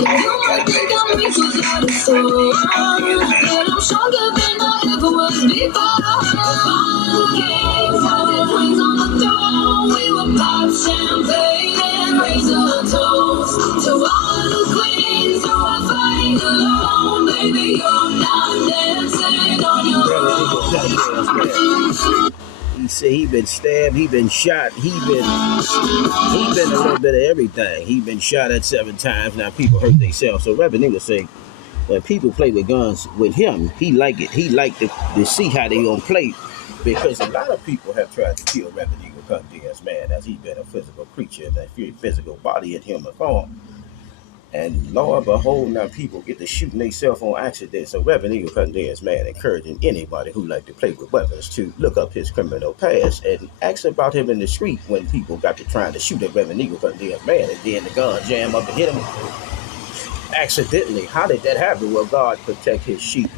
You might think I'm weak without a soul, but I'm stronger than I ever was before. The kings had their queens on the throne. We would pop champagne and raise a toast to all the queens who are fighting alone. Baby, you're not dancing on your own. He said he been stabbed, he been shot, he been a little bit of everything. He been shot at 7 times. Now people hurt themselves. So Reverend Nigga say when people play with guns with him, he like it. He like to see how they gonna play, because a lot of people have tried to kill Reverend Nigga Condemns, man, as he been a physical creature, that physical body in human form. And Lord behold, now people get to shooting themselves on accident. So Reverend Eagle Condemns, man, encouraging anybody who like to play with weapons to look up his criminal past and ask about him in the street when people got to trying to shoot at Reverend Eagle Condemns, man, and then the gun jam up and hit him accidentally. How did that happen? Well, God protect his sheep.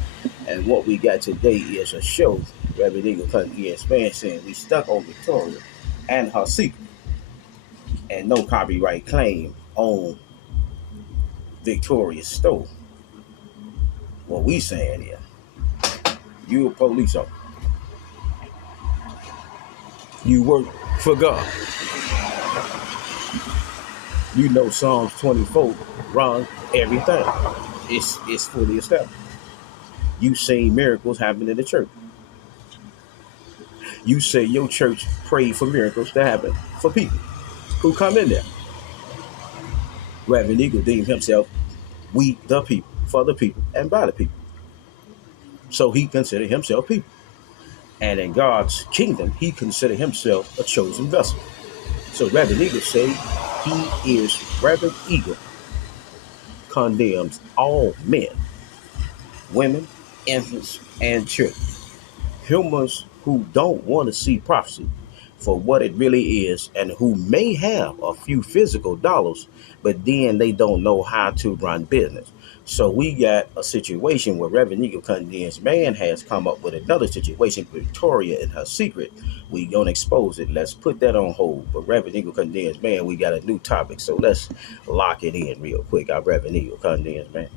And what we got today is a show, Reverend Eagle Condemns, man, saying we stuck on Victoria and her secret, and no copyright claim on Victoria's store. What we saying here, you a police officer, you work for God, you know Psalms 24 run everything. It's fully established. You seen miracles happen in the church. You say your church prayed for miracles to happen for people who come in there. Reverend Eagle deemed himself we the people, for the people, and by the people. So he considered himself people. And in God's kingdom, he considered himself a chosen vessel. So Reverend Eagle said he is Reverend Eagle, condemns all men, women, infants, and children. Humans who don't want to see prophecy for what it really is, and who may have a few physical dollars, but then they don't know how to run business. So we got a situation where Reverend Eagle Condemns, man, has come up with another situation, Victoria and her secret. We gonna expose it. Let's put that on hold. But Reverend Eagle Condemns, man, we got a new topic, so let's lock it in real quick. Our Reverend Eagle Condemns, man.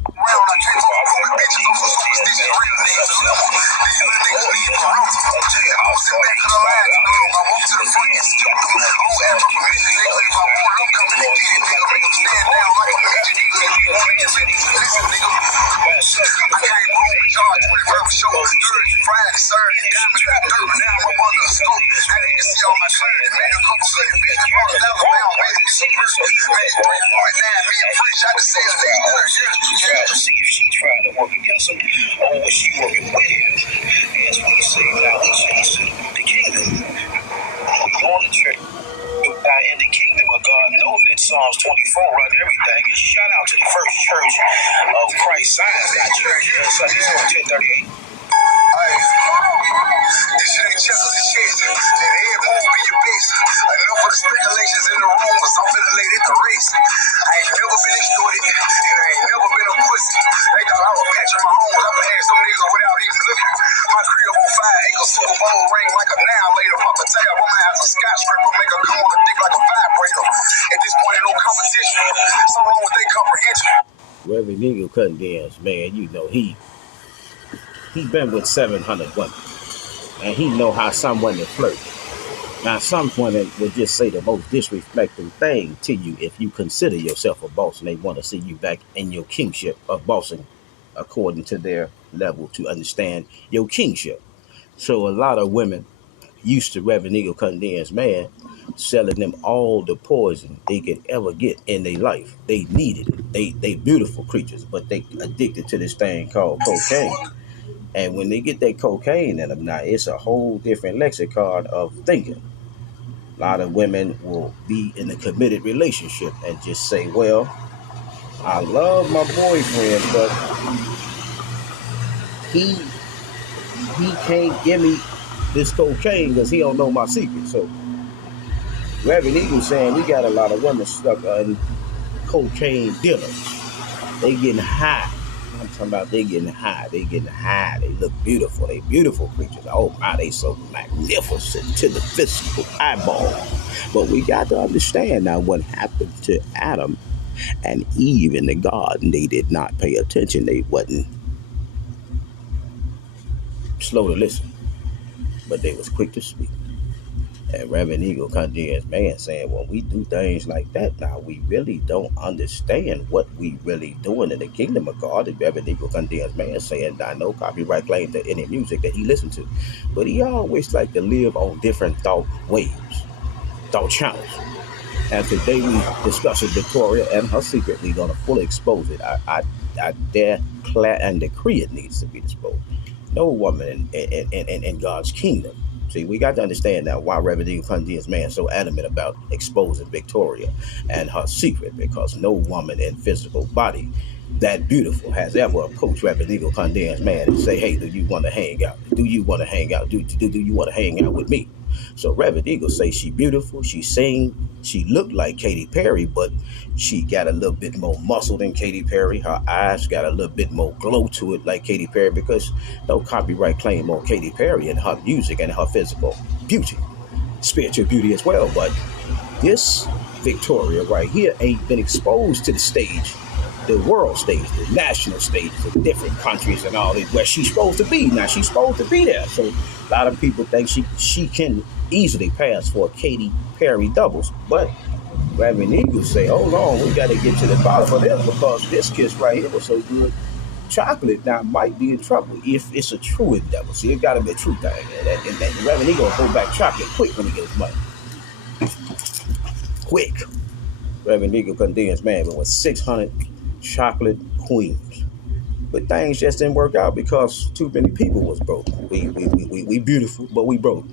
See if she trying to work against him or was she working with him. As we say, now we chasing the kingdom. We going to church. Now in the kingdom of God, knowing that Psalms 24 run everything. And shout out to the first church of Christ Science, that church Sunday school 1038. This shit ain't just a chance. Let every move be your best. Enough of the speculations in the room, cause I'm finna lay at the rest. I ain't never been extorted, and I ain't never been a pussy. They thought I was Patrick Mahomes. I had some niggas without even looking. My crib on 5 acres, Super Bowl ring like a now later. Pop a tab, I'ma have a skyscraper, make her come on a dick like a vibrator. At this point, ain't no competition. So wrong with their comprehension. Reverend Eagle Condemns, man, you know he been with 700 women. And he know how some women flirt. Now, some women would just say the most disrespectful thing to you if you consider yourself a boss and they want to see you back in your kingship of bossing according to their level to understand your kingship. So a lot of women used to Reverend Eagle Condemns, man, selling them all the poison they could ever get in their life. They needed it. They beautiful creatures, but they addicted to this thing called cocaine. And when they get that cocaine in them, now it's a whole different lexicon of thinking. A lot of women will be in a committed relationship and just say, well, I love my boyfriend, but he can't give me this cocaine because he don't know my secret. So Reverend Eagle saying we got a lot of women stuck on cocaine dealers. They getting high. I'm talking about they getting high. They getting high. They look beautiful. They beautiful creatures. Oh my, they so magnificent to the physical eyeball. But we got to understand now what happened to Adam And even the garden, they did not pay attention. They wasn't slow to listen, but they was quick to speak. And Reverend Eagle condemns man saying, when we do things like that now, we really don't understand what we really doing in the kingdom of God. And Reverend Eagle condemns man saying, I know copyright claim to any music that he listened to. But he always like to live on different thought waves, thought channels. And today we discussing Victoria and her secret. We're gonna fully expose it. I dare declare and decree it needs to be exposed. No woman in God's kingdom. See, we got to understand now why Reverend Eagle condemns man so adamant about exposing Victoria and her secret, because no woman in physical body that beautiful has ever approached Reverend Eagle condemns man and say, hey, do you want to hang out? Do you want to hang out? Do you want to hang out with me? So Reverend Eagle say she beautiful, she sing, she looked like Katy Perry, but she got a little bit more muscle than Katy Perry. Her eyes got a little bit more glow to it like Katy Perry, because no copyright claim on Katy Perry and her music and her physical beauty, spiritual beauty as well. But this Victoria right here ain't been exposed to the stage, the world stage, the national stage, the different countries and all that, where she's supposed to be. Now she's supposed to be there. So a lot of people think she can easily pass for a Katy Perry doubles. But Reverend Eagle say, hold on, we got to get to the bottom of this, because this kiss right here was so good. Chocolate now might be in trouble if it's a true endeavor. See, it got to be a true thing. And Reverend Eagle will go back chocolate quick when he gets money. Quick. Reverend Eagle condemns man with 600 chocolate queens. But things just didn't work out because too many people was broke. We beautiful, but we broke.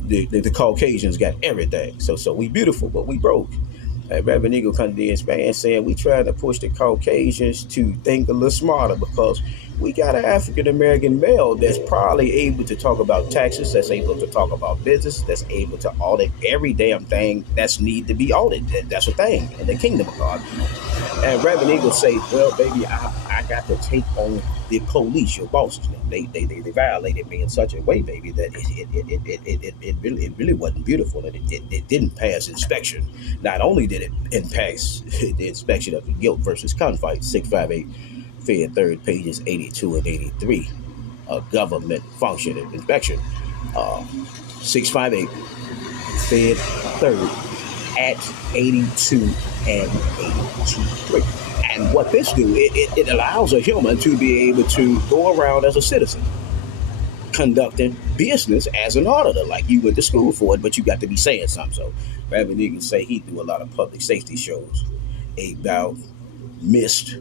The Caucasians got everything. So we beautiful, but we broke. Reverend Eagle condemns man saying we trying to push the Caucasians to think a little smarter, because we got an African American male that's probably able to talk about taxes, that's able to talk about business, that's able to audit every damn thing that's need to be audited. That's a thing in the kingdom of God. And Reverend Eagle say, well, baby, I got to take on the police, your bosses. They violated me in such a way, baby, that it really wasn't beautiful, and it didn't pass inspection. Not only did it pass the inspection of the guilt versus gunfight, 658 Fed third pages 82 and 83, a government function of inspection, 658 Fed third at 82 and 83. And what this do, it allows a human to be able to go around as a citizen, conducting business as an auditor, like you went to school for it, but you got to be saying something. So Reverend Eagle say he do a lot of public safety shows about missed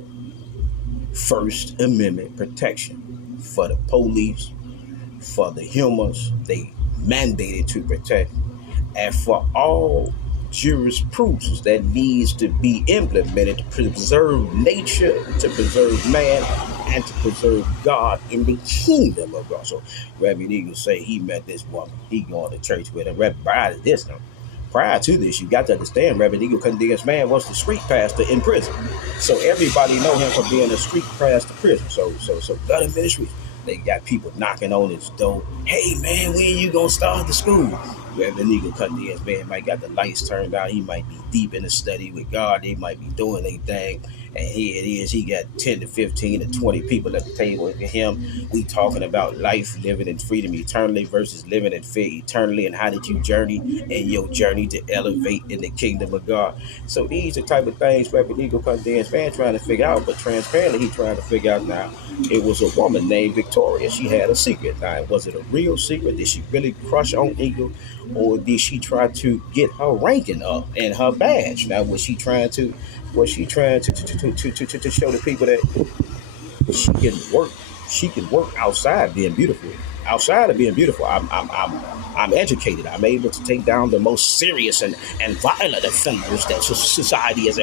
First Amendment protection for the police, for the humans they mandated to protect, and for all jurisprudence that needs to be implemented to preserve nature, to preserve man, and to preserve God in the kingdom of God. So Reverend Eagle say he met this woman. He going to church with her. Prior to this, now, prior to this, you got to understand, Reverend Eagle condemns man was the street pastor in prison. So everybody know him for being a street pastor prison. So God ministries, they got people knocking on his door. Hey man, when you gonna start the school? Reverend Eagle condemns man might got the lights turned out. He might be deep in the study with God. They might be doing their thing. And here it is. He got 10 to 15 to 20 people at the table with him. We talking about life, living in freedom eternally versus living in fear eternally. And how did you journey in your journey to elevate in the kingdom of God? So these are the type of things Reverend Eagle condemns man trying to figure out. But transparently, he trying to figure out now. It was a woman named Victoria. She had a secret. Now, was it a real secret? Did she really crush on Eagle? Or did she try to get her ranking up and her badge? Now, was she trying to show the people that she can work outside being beautiful. Outside of being beautiful, I'm educated. I'm able to take down the most serious and violent offenders that society has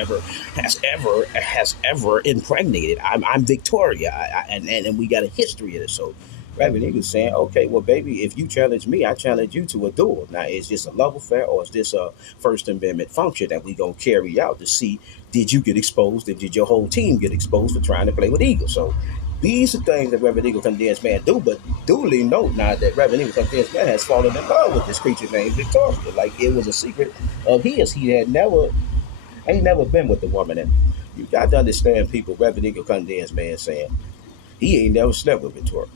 ever impregnated. I'm Victoria, and we got a history of this. So Reverend Eagle saying, okay, well, baby, if you challenge me, I challenge you to a duel. Now, is this a love affair, or is this a First Amendment function that we gonna carry out to see, did you get exposed, and did your whole team get exposed for trying to play with Eagle? So these are things that Reverend Eagle condemns man do, but duly note now that Reverend Eagle condemns man has fallen in love with this creature named Victoria. Like it was a secret of his. He had never Ain't never been with the woman. And you got to understand, people, Reverend Eagle Condens, man, saying he ain't never slept with Victoria.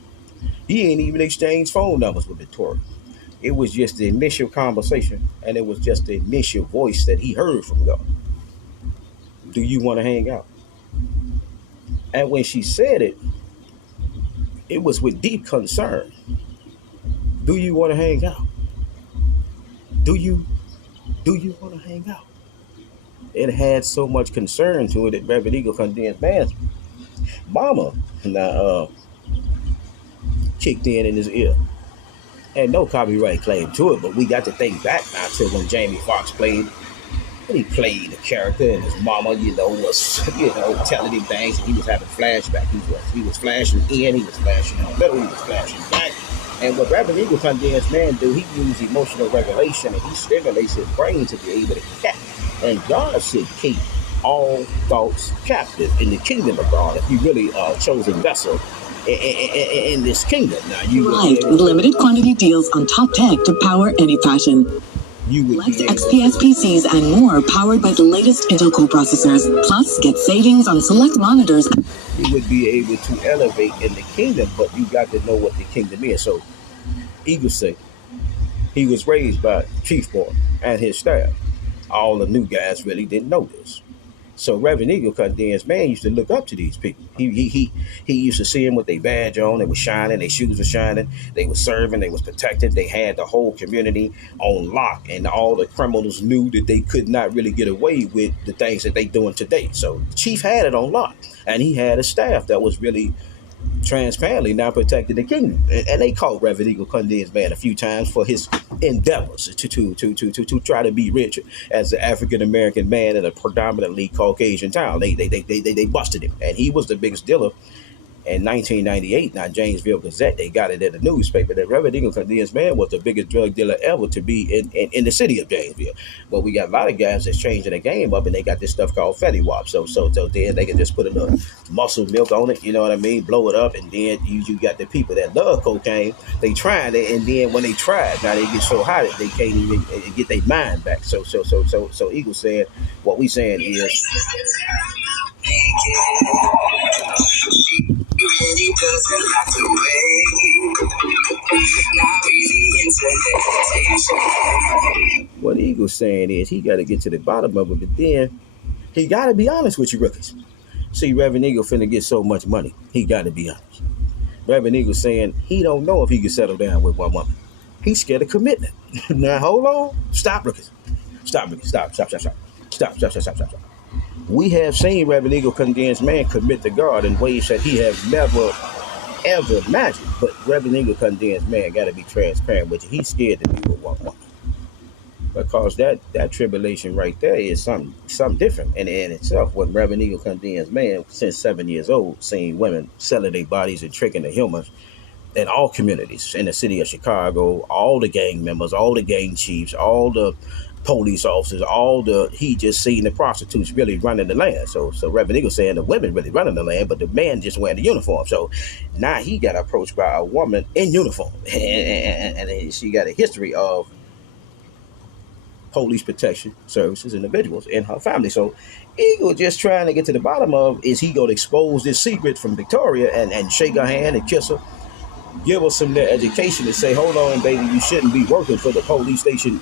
He ain't even exchanged phone numbers with Victoria. It was just the initial conversation, and it was just the initial voice that he heard from God. Do you want to hang out? And when she said it, it was with deep concern. Do you want to hang out? Do you want to hang out? It had so much concern to it that Reverend Eagle Condensed man's mama now kicked in his ear. And no copyright claim to it, but we got to think back now to when Jamie Foxx played. And he played a character, and his mama, was, telling him things, and he was having flashbacks. He was flashing in, he was flashing in the middle, he was flashing back. And what Reverend Eagle Condensed man do, he used emotional regulation, and he stimulates his brain to be able to catch. And God said, keep all thoughts captive in the kingdom of God. If you really are a chosen vessel in this kingdom, now you arrived with limited quantity deals on top tech to power any fashion. You would Select XPS PCs and more powered by the latest Intel Core processors. Plus, get savings on select monitors. You would be able to elevate in the kingdom, but you got to know what the kingdom is. So, Eagle said he was raised by Chief Boy and his staff. All the new guys really didn't know this. So Reverend Eagle Condensed man used to look up to these people. He used to see them with their badge on. They were shining. Their shoes were shining. They were serving. They was protected. They had the whole community on lock. And all the criminals knew that they could not really get away with the things that they doing today. So Chief had it on lock. And he had a staff that was really transparently now protecting the kingdom. And they called Reverend Eagle Condensed man a few times for his endeavors to try to be rich as an African American man in a predominantly Caucasian town. They busted him, and he was the biggest dealer. In 1998, now Janesville Gazette, they got it in the newspaper that Reverend Eagle Condensed man was the biggest drug dealer ever to be in the city of Janesville. But we got a lot of guys that's changing the game up, and they got this stuff called Fetty Wap. So then they can just put a little muscle milk on it, you know what I mean? Blow it up, and then you got the people that love cocaine. They tried it, and then when they tried, now they get so high that they can't even get their mind back. So Eagle said, what we saying is. Really doesn't have to wait. Not really into What Eagle's saying is he got to get to the bottom of it, but then he got to be honest with you, rookies. See, Reverend Eagle finna get so much money, he got to be honest. Reverend Eagle saying he don't know if he can settle down with one woman. He's scared of commitment. Now, hold on. Stop, rookies. Stop, rookies. Stop. Stop. We have seen Reverend Eagle Condensed man commit to God in ways that he has never, ever imagined. But Reverend Eagle Condensed man got to be transparent with you. He's scared to be with one woman. Because that tribulation right there is something different in itself. When Reverend Eagle Condensed man, since 7 years old, seeing women selling their bodies and tricking the humans in all communities in the city of Chicago, all the gang members, all the gang chiefs, all the police officers, he just seen the prostitutes really running the land. So Reverend Eagle saying the women really running the land, but the man just wearing the uniform. So now he got approached by a woman in uniform, and she got a history of police protection services individuals in her family. So Eagle just trying to get to the bottom of, is he going to expose this secret from Victoria and shake her hand and kiss her, give her some education and say, hold on, baby, you shouldn't be working for the police station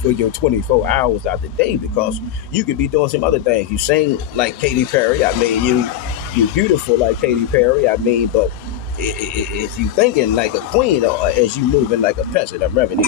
for your 24 hours out the day, because you could be doing some other things. You sing like Katy Perry. I mean, you're beautiful like Katy Perry. I mean, but if you thinking like a queen or as you moving like a peasant, I'm revenue.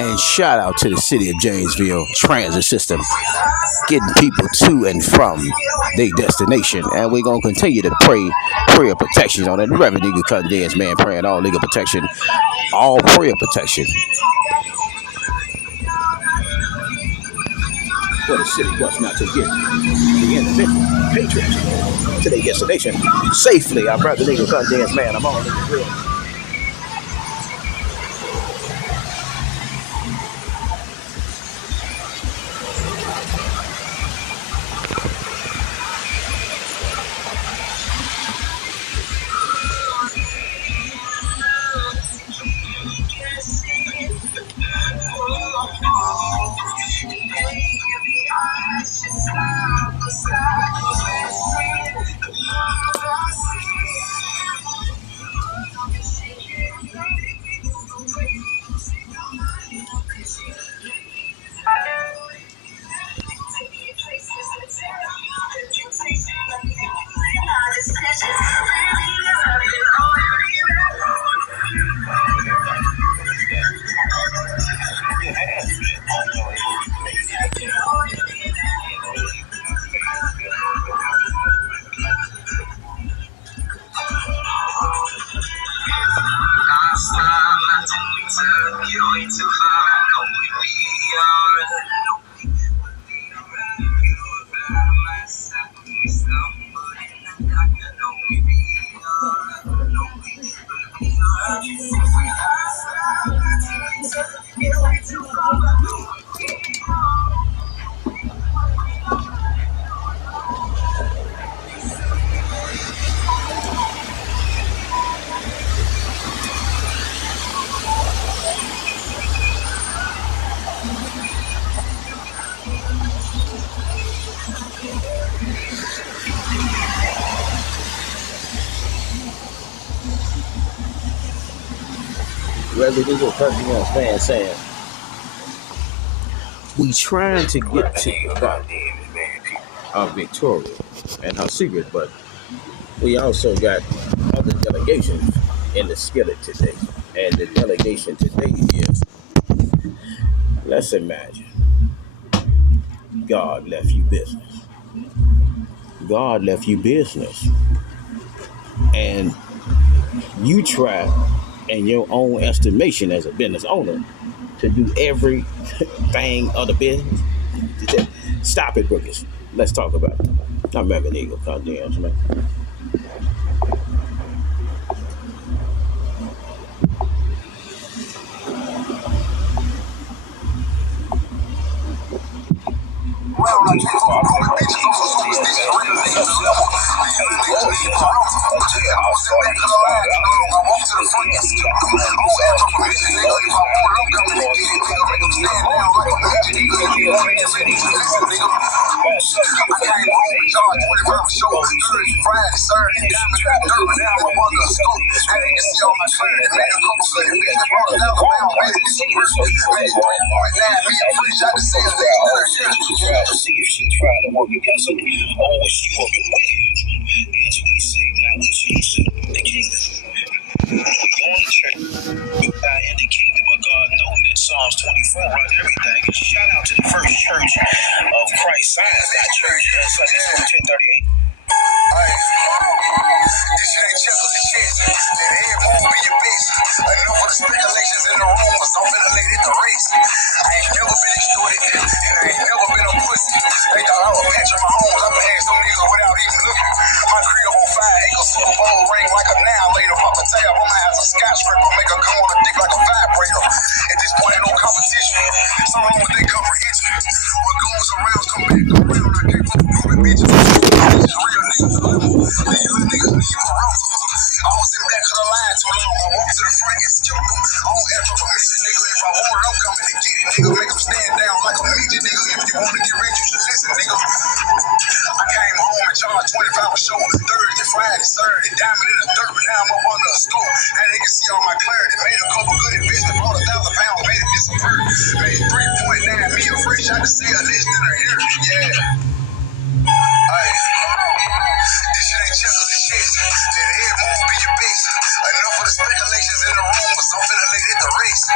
And shout out to the city of Janesville transit system, getting people to and from their destination. And we're going to continue to pray prayer protection on it. The Reverend Eagle Cutting Dance, man, praying all legal protection, all prayer protection for the city bus not to get the individual patriots to their destination safely. Our brother Eagle Cutting Dance, man, I'm on the grill. Reverend Eagle Cutting Dance, man, saying, we trying to get to the bottom of Victoria and her secret, but we also got other delegations in the skillet today. And the delegation today is, let's imagine, God left you business. God left you business. And you try, in your own estimation as a business owner, to do everything other business. Stop it, Brookers. Let's talk about it. I'm Reverend Eagle Cutting Dance, man. See if she trying to work against him, or was she working with him? As we say, now we chasing the kingdom. We going to church in the kingdom of God, knowing that Psalms 24 run everything. And shout out to the first church of Christ Science, that church. Sunday school 1038. This shit ain't checkers and shit. Let head move be your bitch. Enough of the speculations in the room, cause I'm finna lay the race. I ain't never been extorted, and I ain't never been a pussy. They thought I was Patrick Mahomes. I been some niggas without even looking. My crib on 5 acres, Super Bowl ring like a now later. Pop a tab, I'ma have some skyscraper, make her come on a dick like a vibrator. At this point, ain't no competition. Something wrong with their comprehension. What goes around, come back around. I can't fuck with groupie bitches. Bitches real niggas. These little niggas need parental. I was in back of the line too long. I walked to the front and skipped them. I don't ask for permission, nigga. If I want it, I'm coming to get it, nigga. Make them stand down like a midget, nigga. If you wanna get rich, you should listen, nigga. I came home and charged 25 a show. Thursday, Friday, Saturday, diamond in the dirt, but now I'm up under a scope. Now they can see all my clarity. Made a couple good investments, bought 1,000 pounds, made it disappear. Made 3.9 million fresh out to sell less than a year. Yeah. This shit ain't checkers and shit. Let head move be your bitch. Enough of the speculations in the room, cause I'm finna lay the race. I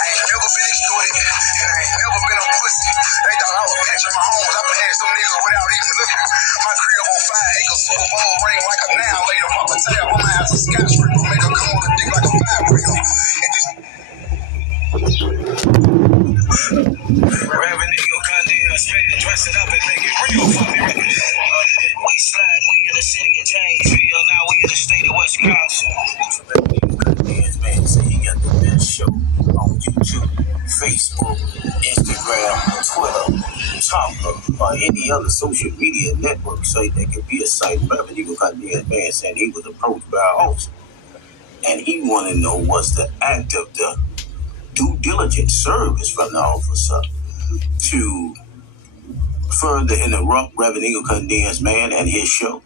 ain't never been extorted, gon' ring like a now later. Pop a tab, I'ma have a scotch ripper. Make her come on the dick like a 5 reel. Revenue condemns, man, dress it up and make it real for me. We slide, we in the city of Janesville, now we in the state of Wisconsin. Revenue condemns, man, say he got the best show on YouTube, Facebook, Instagram, Twitter, Tumblr, or any other social media network so they could be a site. Revenue condemns, man, saying he was approached by a host, and he want to know what's the act of the due diligence service from the officer to further interrupt Reverend Eagle Condensed Man and his show.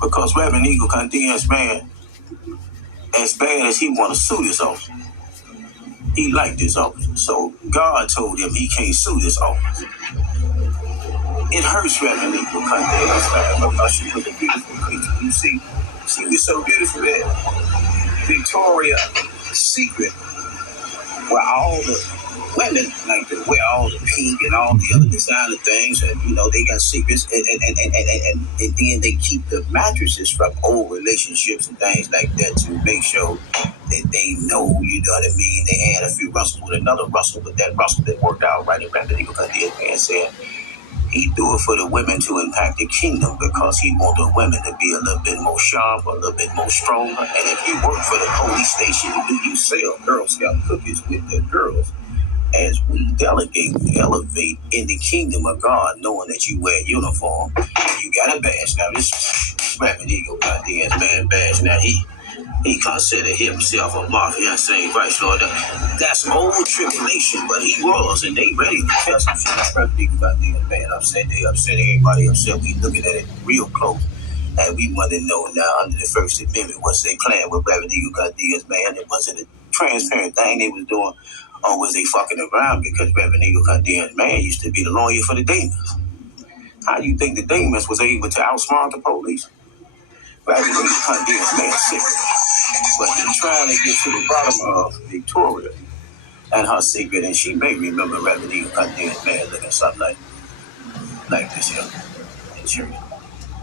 Because Reverend Eagle Condensed Man, as bad as he want to sue this officer, he liked this officer. So God told him he can't sue this officer. It hurts Reverend Eagle Condensed Man because she was a beautiful creature. You see, she was so beautiful that Victoria's Secret, where all the women like to wear all the pink and all the other designer things, and they got secrets, and then they keep the mattresses from old relationships and things like that to make sure that they know, you know what I mean. They had a few Russells with another Russell, but that Russell that worked out right. And Brandon Eagle cut the man said he do it for the women to impact the kingdom because he want the women to be a little bit more sharp, a little bit more stronger. And if you work for the police station, do you sell Girl Scout cookies with the girls? As we delegate, we elevate in the kingdom of God, knowing that you wear a uniform, you got a badge. Now this Reverend Eagle Condensed Man badge. Now he considered himself a mafia saying, Christ Lord, that's old tribulation, but he was, and they ready to test him. Reverend Eagle Condensed Man upset, they upset, everybody upset. We looking at it real close. And we want to know now, under the First Amendment, what's their plan with Reverend Eagle Condensed Man? It wasn't a transparent thing they was doing, or was they fucking around? Because Reverend Eagle Condensed Man used to be the lawyer for the demons. How do you think the demons was able to outsmart the police? Reverend Eagle Condensed Man secret. But they're trying to get to the bottom of Victoria and her secret, and she may remember Reverend Eagle Condensed Man looking something like this here in church.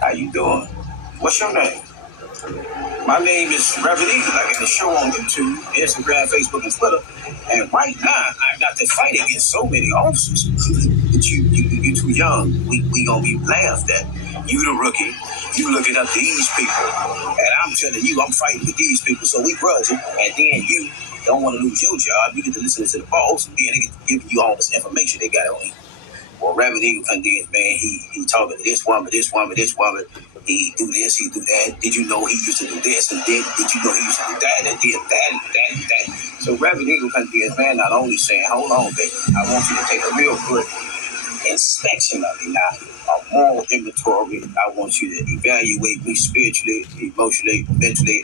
How you doing? What's your name? My name is Reverend Eagle. I got a show on YouTube, Instagram, Facebook, and Twitter. And right now, I got to fight against so many officers. But you too young. We gonna be laughed at. You the rookie. You looking up to these people. And I'm telling you, I'm fighting with these people. So we grudging. And then you don't want to lose your job. You get to listen to the boss. And then they get to give you all this information they got on you. Well, Reverend Eagle Condensed Man, he talking to this woman. He do this, he do that. Did you know he used to do this? And did you know he used to do that? And did that. So Reverend Eagle Condensed Man not only saying, hold on, baby, I want you to take a real good inspection of me now, a moral inventory. I want you to evaluate me spiritually, emotionally, mentally,